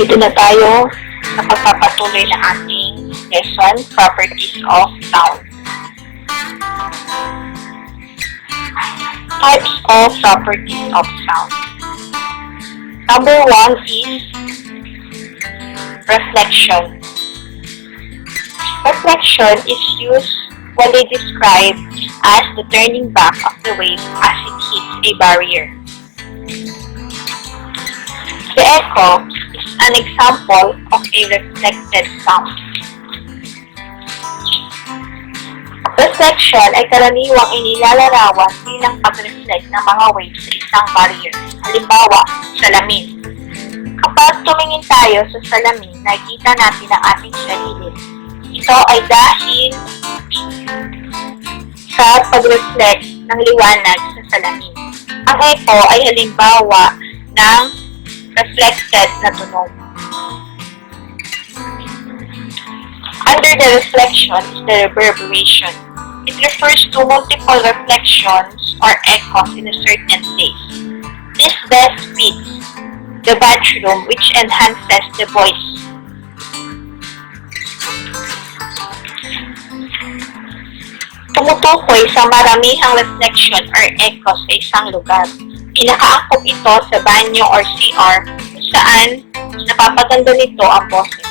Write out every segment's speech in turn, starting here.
Dito na tayo sa pagpapatuloy ng ating lesson, Properties of Sound. Types of Properties of Sound. Number 1 is Reflection. Reflection is used when they describe as the turning back of the wave as it hits a barrier. The echo is an example of a reflected sound. Reflection ay karaniwang inilalarawan bilang pag-reflect ng mga waves sa isang barrier, halimbawa, salamin. Kapag tumingin tayo sa salamin, nakikita natin ang ating sarili. Ito ay dahil sa pag-reflect ng liwanag sa salamin. Ang echo ay halimbawa ng reflected na tunog. Under the reflection is the reverberation. It refers to multiple reflections or echoes in a certain place. This best fits the bathroom, which enhances the voice. Tumutukoy sa maramihang reflection or echo sa isang lugar. Pinakaangkop ito sa banyo or CR kung saan napapaganda nito ang boses.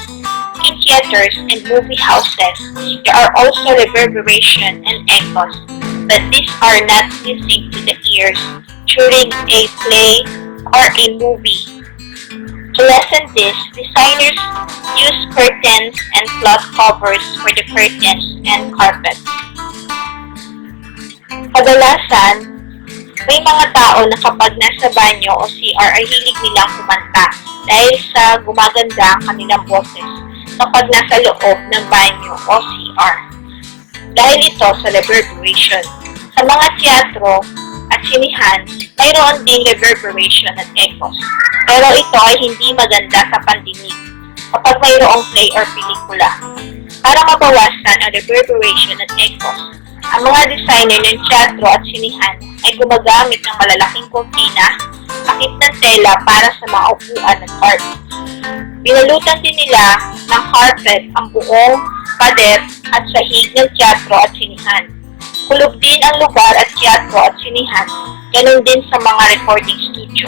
In theaters and movie houses, there are also reverberation and echoes, but these are not pleasing to the ears during a play or a movie. To lessen this, designers use curtains and cloth covers for the curtains and carpets. Kadalasan, may mga tao na kapag nasa banyo o CR ay hilig nilang kumanta dahil sa gumaganda ang kanilang boses kapag nasa loob ng banyo o CR. Dahil ito sa reverberation. Sa mga teatro at sinihan, mayroon ding reverberation at echoes. Pero ito ay hindi maganda sa pandinig kapag mayroong play or pelikula. Para mabawasan ang reverberation at echoes, ang mga designer ng teatro at sinihan ay gumagamit ng malalaking kurtina, takip ng tela para sa mga upuan at carpet. Binalutan din nila ng carpet ang buong pader at sahig ng teatro at sinihan. Kulob din ang lugar at teatro at sinihan, ganun din sa mga recording studio.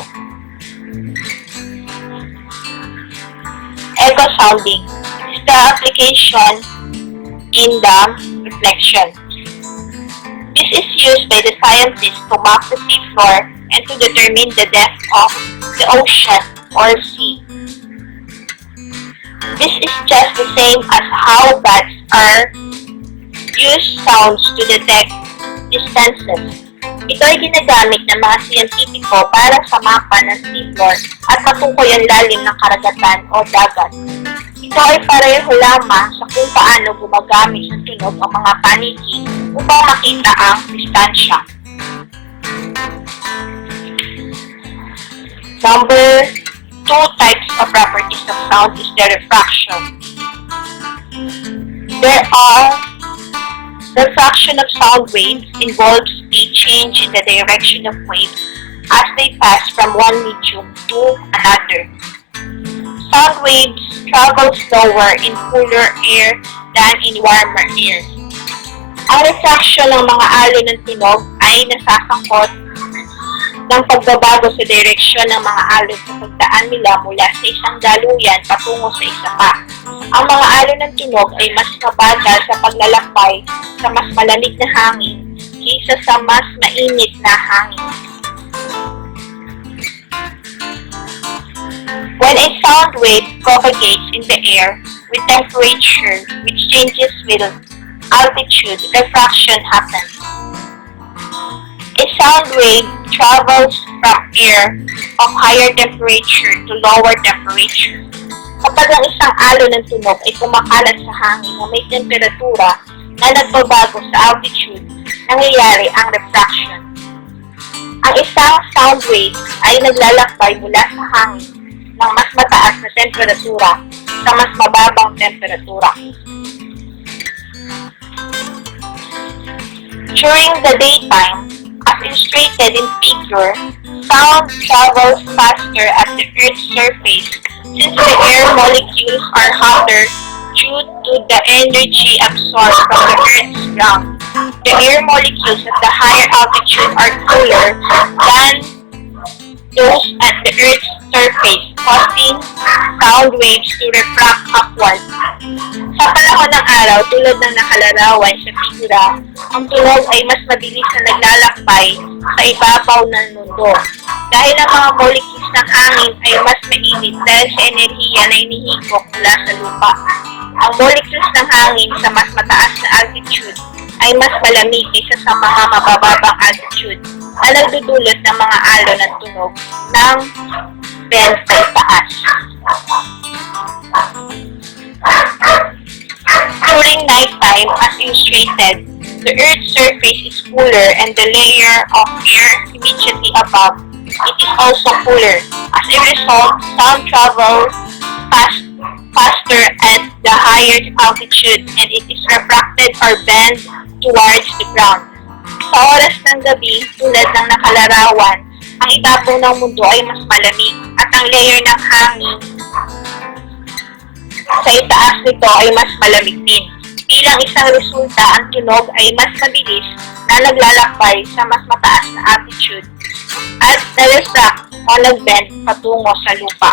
Echo sounding is the application in the reflection. This is used by the scientists to map the seafloor and to determine the depth of the ocean or sea. This is just the same as how bats are use sounds to detect distances. Ito ay ginagamit ng mga siyentipiko para sa mapa ng seafloor at matukoy ang lalim ng karagatan o dagat. Ito ay pareho lamang sa kung paano gumagamit ng tunog ang mga paniki upang makita ang distansya. Number 2 types of properties of sound is the refraction. Refraction of sound waves involves a change in the direction of waves as they pass from one medium to another. Sound waves travel slower in cooler air than in warmer air. Ang refraction ng mga alon ng tunog ay nasasangkot ng pagbabago sa direksyon ng mga alon sa pagdaan nila mula sa isang daluyan patungo sa isa pa. Ang mga alon ng tunog ay mas mabagal sa paglalakbay sa mas malamig na hangin kaysa sa mas mainit na hangin. When a sound wave propagates in the air with temperature which changes with altitude, refraction happens. A sound wave travels from air of higher temperature to lower temperature. Kapag ang isang alon ng tunog ay kumakalat sa hangin na may temperatura na nagbabago sa altitude, nangyayari ang refraction. Ang isang sound wave ay naglalakbay mula sa hangin ng mas mataas na temperatura sa mas mababang temperatura. During the daytime, as illustrated in figure, sound travels faster at the Earth's surface since the air molecules are hotter due to the energy absorbed from the Earth's ground. The air molecules at the higher altitude are cooler than those at the Earth's surface, causing sound waves to refract upward. Sa panahon ng araw, tulad ng nakalarawan sa figura, ang tunog ay mas mabilis na naglalakbay sa ibabaw ng mundo. Dahil ang mga molecules ng hangin ay mas mainit dahil sa enerhiya na inihigop mula sa lupa. Ang molecules ng hangin sa mas mataas na altitude ay mas malamig kaysa sa mga mabababang altitude na nagdudulot ng mga alon ng tunog ng bend sa itaas. During nighttime, as illustrated, the Earth's surface is cooler and the layer of air immediately above it is also cooler. As a result, sound travels faster at the higher altitude and it is refracted or bent towards the ground. Sa oras ng gabi, tulad ng nakalarawan, ang ibabaw ng mundo ay mas malamig at ang layer ng hangin sa itaas nito ay mas malamig din. Bilang isang resulta, ang tunog ay mas mabilis na naglalakbay sa mas mataas na altitude at na-refract o nag-bend patungo sa lupa.